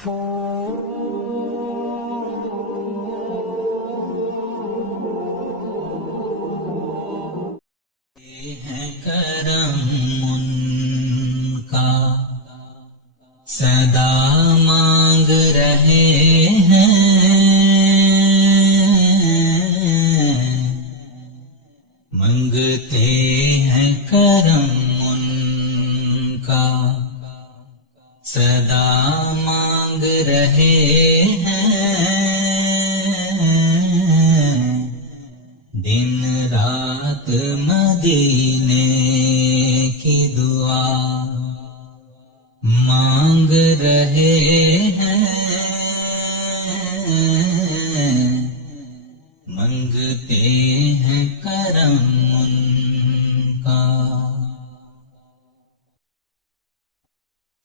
ہے کرم ان کا صدا مانگ رہے ہیں، منگتے ہیں کرم ان کا صدا مانگ رہے ہیں، دن رات مدینے کی دعا مانگ رہے ہیں، منگتے ہیں کرم ان کا۔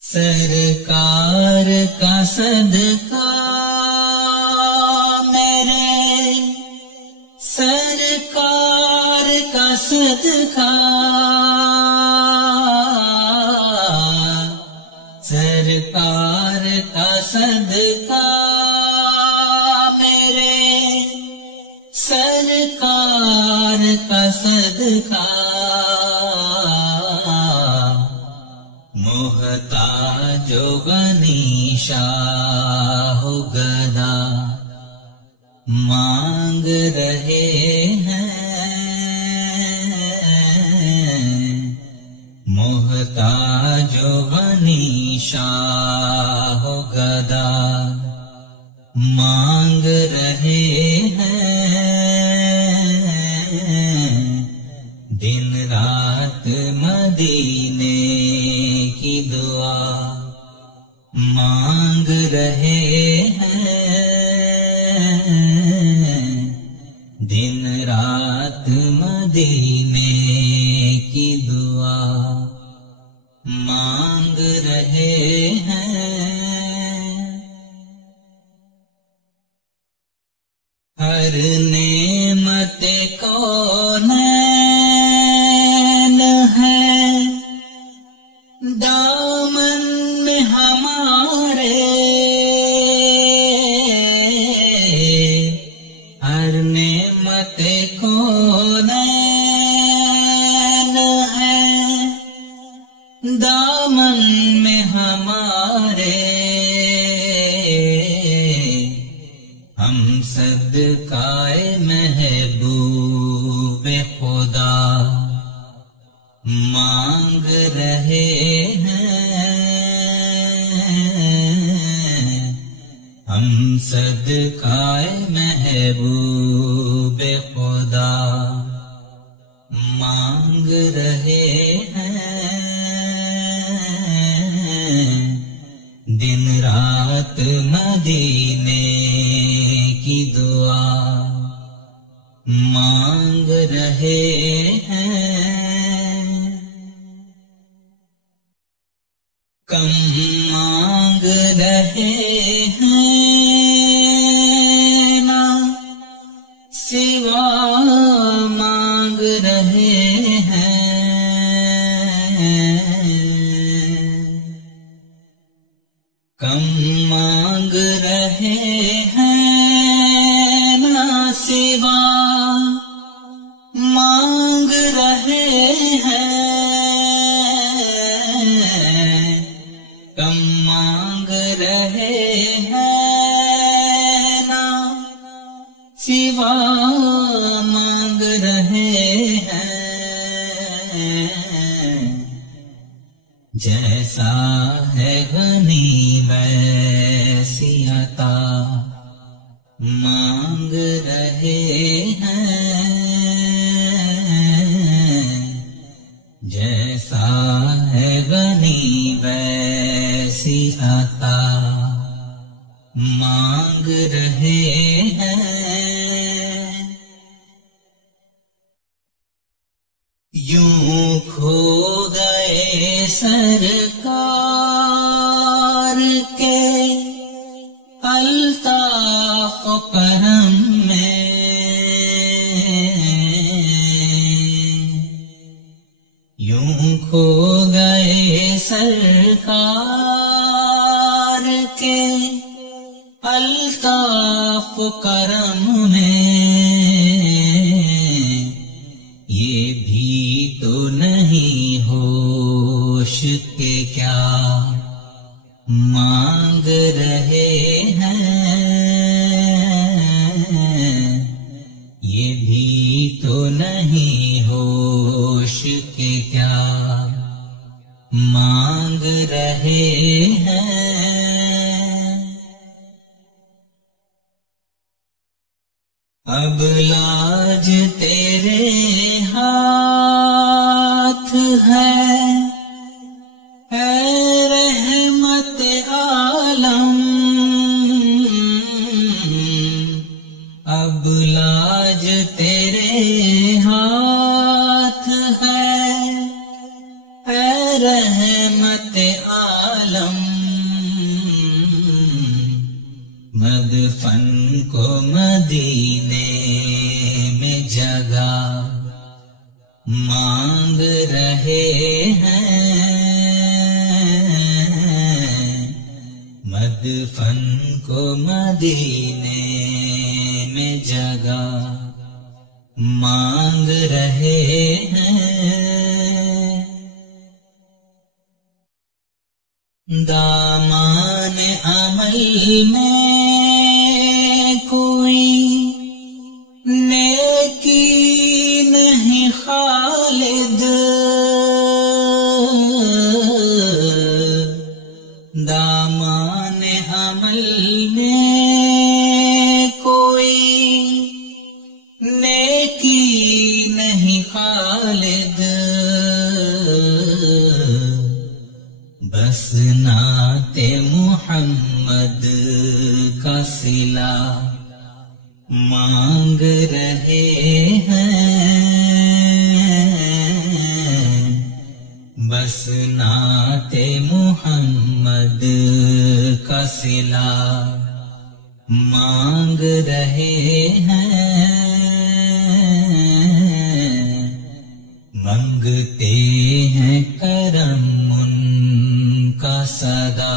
سرکار کا صدقہ میرے سرکار کا صدقہ، سرکار کا صدقہ میرے سرکار کا صدقہ، محتاج و غنی شاہ و گدا مانگ رہے ہیں، محتاج و غنی شاہ و گدا مانگ رہے ہیں، دن رات مدینے کی دعا مانگ رہے ہیں، دن رات مدینے کی دعا مانگ رہے ہیں۔ ہر نعمت کونین ہے دامن میں ہمارے، ہر نعمت کونین ہے دامن میں ہمارے، ہم صدقہ محبوب خدا مانگ رہے ہیں، ہم صدقہ محبوب خدا مانگ رہے ہیں، دن رات مدینے کی دعا مانگ رہے ہیں۔ کم مانگ رہے ہیں نا سوا مانگ رہے ہیں، کم مانگ رہے ہیں نا سوا مانگ رہے ہیں، کم مانگ رہے ہیں نا سوا مانگ رہے ہیں، جیسا ہے غنی ویسی عطا مانگ رہے ہیں، جیسا ہے غنی ویسی عطا مانگ رہے ہیں، یوں کھو گئے سرکار کے الطاف و کرم میں، یوں کھو گئے سرکار کے الطاف و کرم میں یہ بھی تو نہیں ہوش کے کیا مانگ رہے ہیں، یہ بھی تو نہیں ہوش کے کیا مانگ رہے ہیں۔ اب لاج تیرے ہاتھ ہے اے رحمت عالم، اب لاج تیرے ہاتھ ہے اے رحمت عالم، مدفن کو مدینے میں جگہ مانگ رہے ہیں، مدفن کو مدینے میں جگہ مانگ رہے ہیں۔ دامان عمل میں کوئی نیکی نہیں خالد، دامان عمل میں کوئی نیکی نہیں خالد، بس نعت محمد کا صلہ مانگ رہے ہیں، بس نعت محمد کا صلہ مانگ رہے ہیں، منگتے ہیں کرم ان کا صدا